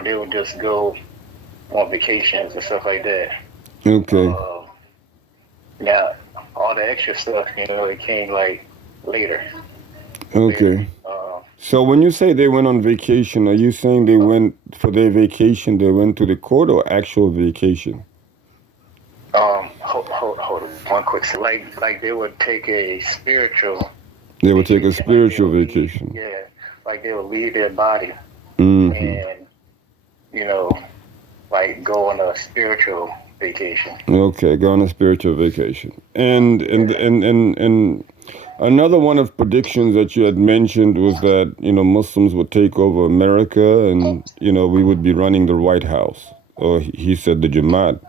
they would just go on vacations and stuff like that. Okay. Uh, Now, all the extra stuff, it came like later. Later. Okay. So when you say they went on vacation, are you saying they went for their vacation? They went to the court or actual vacation? Hold on, one quick. So like they would take a spiritual They would take a vacation, like they spiritual would leave, vacation. yeah, like they would leave their body Mm-hmm. and you know, like go on a spiritual vacation. Okay, go on a spiritual vacation. Yeah. And another one of predictions that you had mentioned was that, Muslims would take over America and, we would be running the White House. Or he said the Jamaat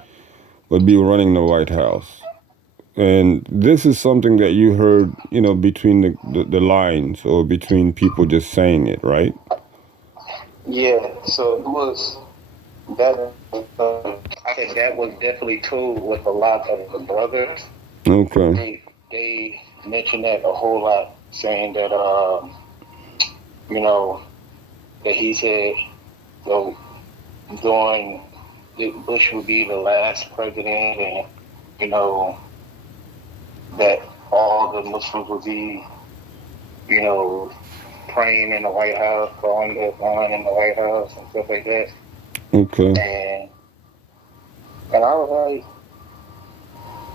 would be running the White House. And this is something that you heard, between the lines or between people just saying it, right? Yeah. So it was that. I think that was definitely told with a lot of the brothers. Okay. They mentioned that a whole lot, saying that you know that he said so during Bush would be the last president, and you know that all the Muslims would be you know praying in the White House, calling the line in the White House and stuff like that, Okay. and I was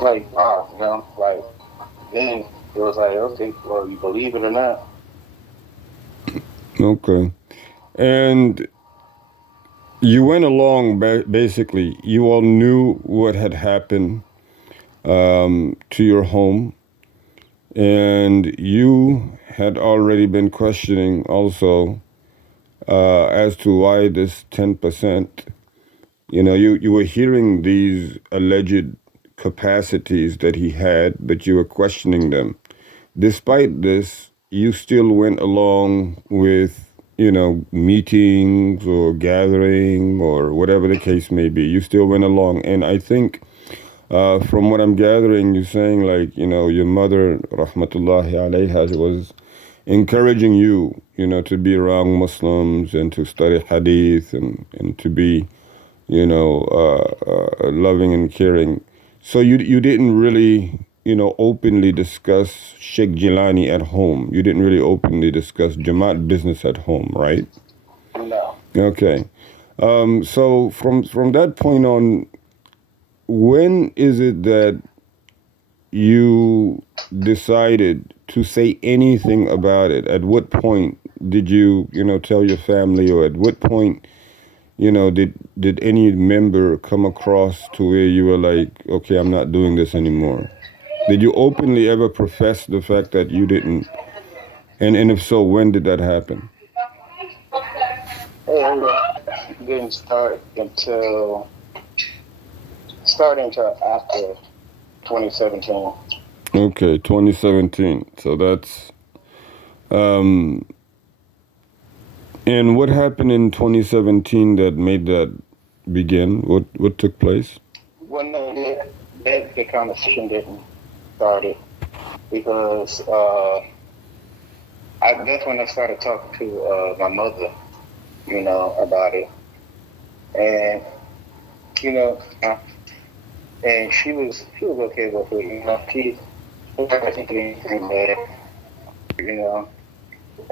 like wow, like then it was like okay, well you believe it or not. Okay. And you went along, basically, you all knew what had happened to your home, and you had already been questioning also as to why this 10%. You were hearing these alleged capacities that he had, but you were questioning them. Despite this, you still went along with, meetings or gathering or whatever the case may be. You still went along. And I think, from what I'm gathering, you're saying like, your mother, rahmatullahi alayha, was encouraging you, to be around Muslims and to study hadith and to be, loving and caring. So you didn't really, openly discuss Sheikh Jilani at home. You didn't really openly discuss Jamaat business at home, right? No. Okay. So from that point on, when is it that you decided to say anything about it? At what point did you, tell your family, or at what point, did any member come across to where you were like, okay, I'm not doing this anymore? Did you openly ever profess the fact that you didn't? And if so, when did that happen? Didn't start until after 2017. Okay, 2017. So that's um and what happened in 2017 that made that begin? What took place? Well, no, the conversation didn't start it because that's when I started talking to my mother, about it, and you know, uh, and she was okay with it, She wasn't thinking anything bad, you know.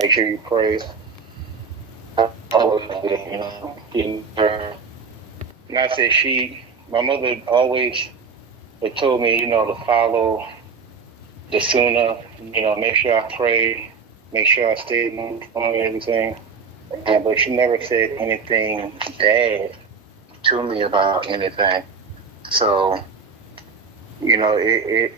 Make sure you pray always, And I said my mother always told me, to follow the sunnah, make sure I pray, make sure I stay on everything. But she never said anything bad to me about anything. So, it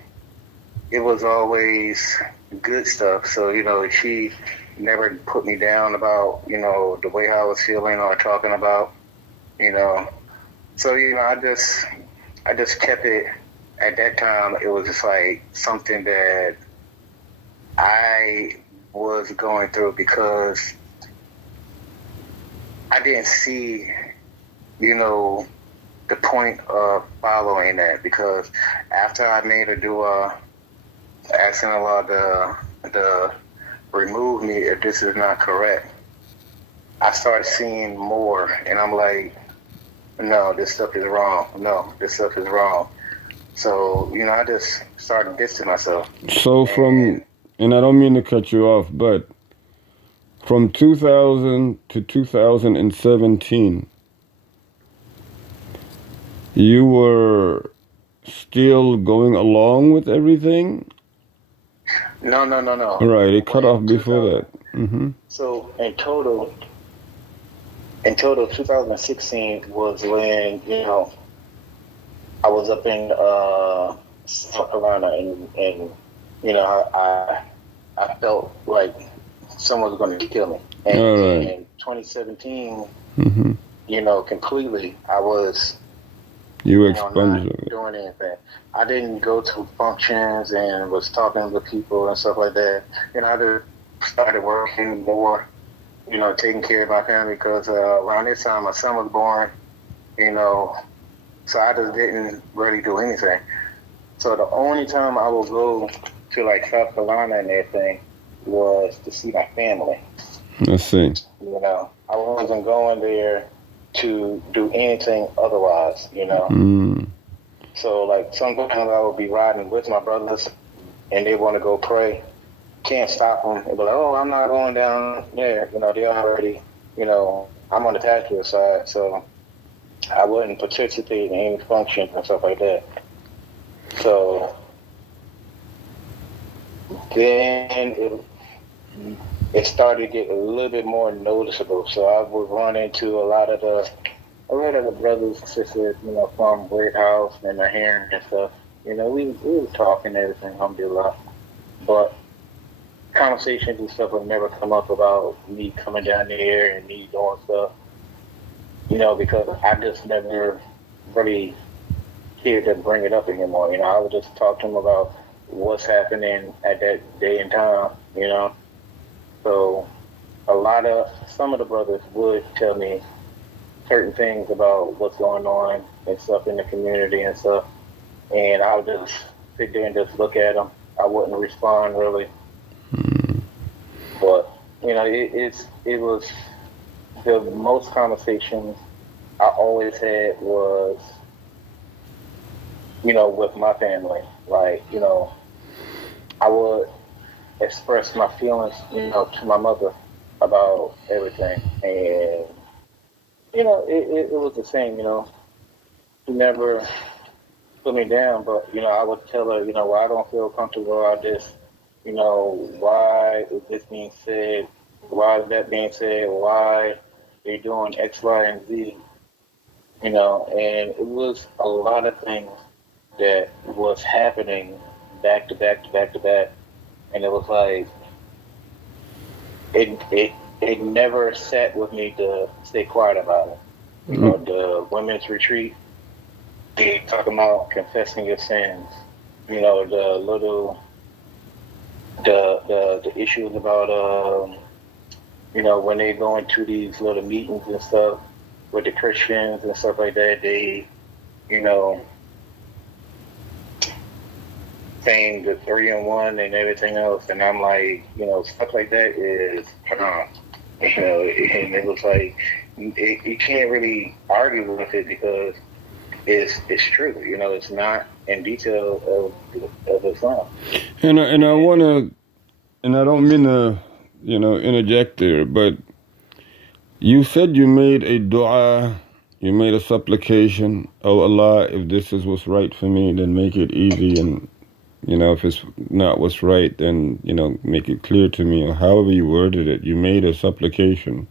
was always good stuff. So, she never put me down about, the way I was feeling or talking about, you know. So, I just kept it at that time. It was just like something that I was going through because I didn't see, you know, the point of following that because after I made a dua asking Allah to remove me if this is not correct, I started seeing more, and I'm like, no, this stuff is wrong. No, this stuff is wrong. So, I just started distancing myself. So And and I don't mean to cut you off, but from 2000 to 2017, you were still going along with everything? no. Right, it cut When off before 2000, that. Mm-hmm. so in total, 2016 was when, I was up in South Carolina, and I felt like someone was going to kill me. And All right. then 2017, Mm-hmm. completely, I was, You not expunged it. doing anything. I didn't go to functions and was talking to people and stuff like that. I just started working more, taking care of my family, because around this time my son was born, you know, so I just didn't really do anything. So the only time I would go to like South Carolina and everything was to see my family. Let's see. I wasn't going there to do anything otherwise. Mm. So like sometimes I would be riding with my brothers, and they want to go pray. Can't stop them. They'll be like, "Oh, I'm not going down there." They already, I'm on the passenger side, so I wouldn't participate in any functions and stuff like that. So then it started to get a little bit more noticeable. So I would run into a lot of the brothers and sisters, from Great House and the Heron and stuff. We were talking and everything, alhamdulillah. But conversations and stuff would never come up about me coming down there and me doing stuff, because I just never really cared to bring it up anymore. I would just talk to them about what's happening at that day and time. So some of the brothers would tell me certain things about what's going on and stuff in the community and stuff, and I would just sit there and just look at them. I wouldn't respond really, Mm. but it was the most conversations I always had was with my family. Like I would express my feelings to my mother about everything, and it was the same. She never put me down, but I would tell her, why I don't feel comfortable about this. Why is this being said? Why is that being said? Why they're doing X, Y, and Z? And it was a lot of things that was happening back to back to back to back, and it was like it never sat with me to stay quiet about it. Mm. The women's retreat, they talking about confessing your sins. The little the issues about when they go into these little meetings and stuff with the Christians and stuff like that, they you know saying the 3 and 1 and everything else, and I'm like, stuff like that is haram. And it was like you can't really argue with it because it's true. It's not in detail of Islam. And I And wanna, and I don't mean to, interject there, but you said you made a dua, you made a supplication. Oh Allah, if this is what's right for me, then make it easy, and if it's not what's right, then make it clear to me, or however you worded it. You made a supplication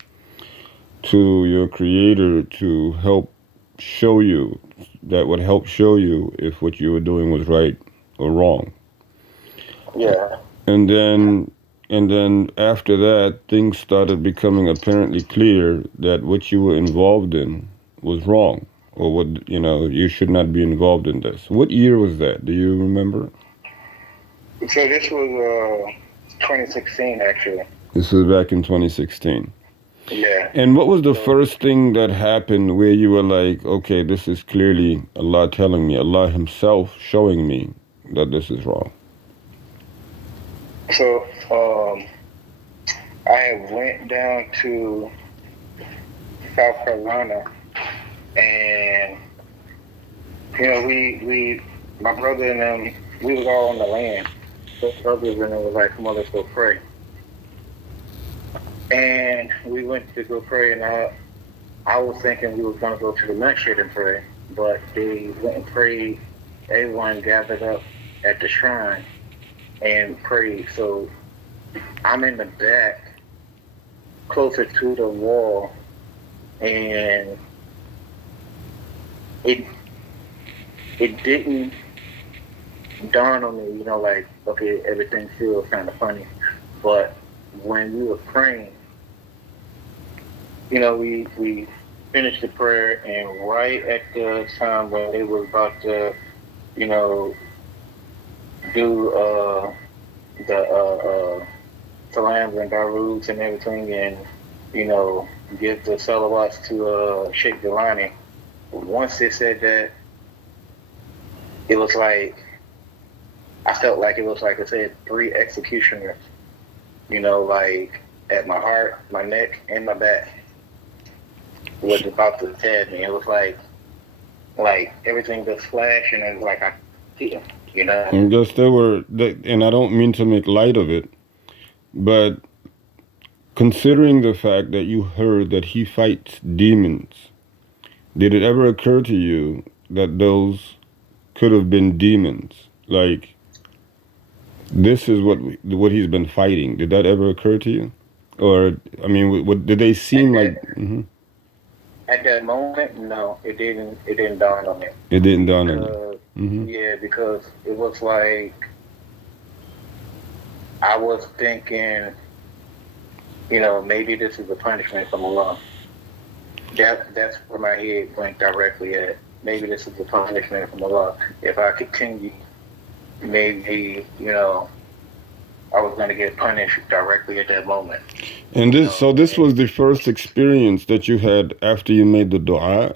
to your Creator to help show you, that would help show you if what you were doing was right or wrong. yeah, And then after that, things started becoming apparently clear that what you were involved in was wrong, or what you should not be involved in this. What year was that? Do you remember? so this was 2016 actually. This was back in 2016. Yeah. And what was the So first thing that happened where you were like, okay, this is clearly Allah telling me, Allah Himself showing me that this is wrong? so I went down to South Carolina, and we my brother and them, we was all on the land. The brothers and them was like, come on, let's go pray. And we went to go pray, and I was thinking we were going to go to the masjid and pray, but they went and prayed. Everyone gathered up at the shrine and prayed. So I'm in the back, closer to the wall, and it didn't dawn on me, like, okay, everything feels kind of funny. But when we were praying, we finished the prayer, and right at the time when they were about to, do the salams and daroods and everything, and give the salawats to Sheikh Delani. Once they said that, it was like I felt like it was like I said 3 executioners, like at my heart, my neck, and my back was about to stab me. It was like everything just flashed, and it was like I see him, And just there were, and I don't mean to make light of it, but considering the fact that you heard that he fights demons, did it ever occur to you that those could have been demons? Like, this is what he's been fighting. Did that ever occur to you? Or, I mean, what did they seem like? Mm-hmm. At that moment, no, it didn't. It didn't dawn on me. It didn't dawn on you. Mm-hmm. Yeah, because it was like I was thinking, maybe this is a punishment from Allah. That's where my head went directly at. Maybe this is a punishment from Allah. If I continue, maybe I was going to get punished directly at that moment. And this was the first experience that you had after you made the dua.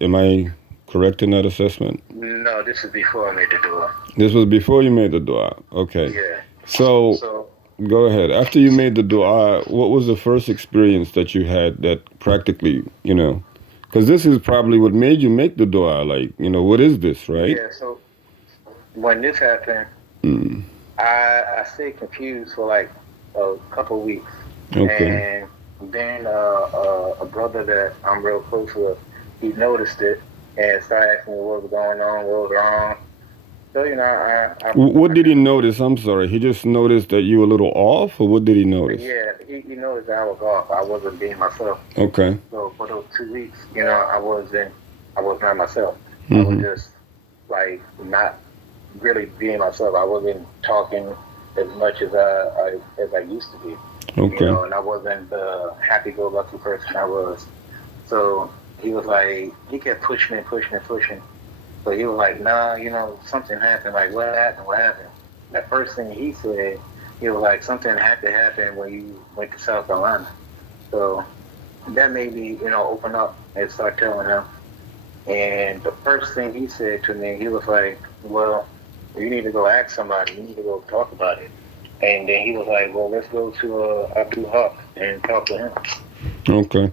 Am I correct in that assessment? No, this is before I made the dua. This was before you made the dua. Okay. Yeah. So go ahead. After you made the dua, what was the first experience that you had that practically, because this is probably what made you make the dua. Like, what is this, right? Yeah. So when this happened, I stayed confused for like a couple of weeks. Okay. And then a brother that I'm real close with, he noticed it and started asking me what was going on, what was wrong. So, what did he notice? I'm sorry. He just noticed that you were a little off, or what did he notice? Yeah, he noticed that I was off. I wasn't being myself. Okay. So for those 2 weeks, I was not myself. Mm-hmm. I was just like not really being myself. I wasn't talking as much as I used to be. Okay. And I wasn't the happy-go-lucky person I was. So he was like, he kept pushing and pushing and pushing. So he was like, nah, something happened. Like, what happened? What happened? The first thing he said, he was like, something had to happen when you went to South Carolina. So that made me, open up and start telling him. And the first thing he said to me, he was like, well, you need to go ask somebody. You need to go talk about it. And then he was like, well, let's go to Abdul Haq and talk to him. Okay.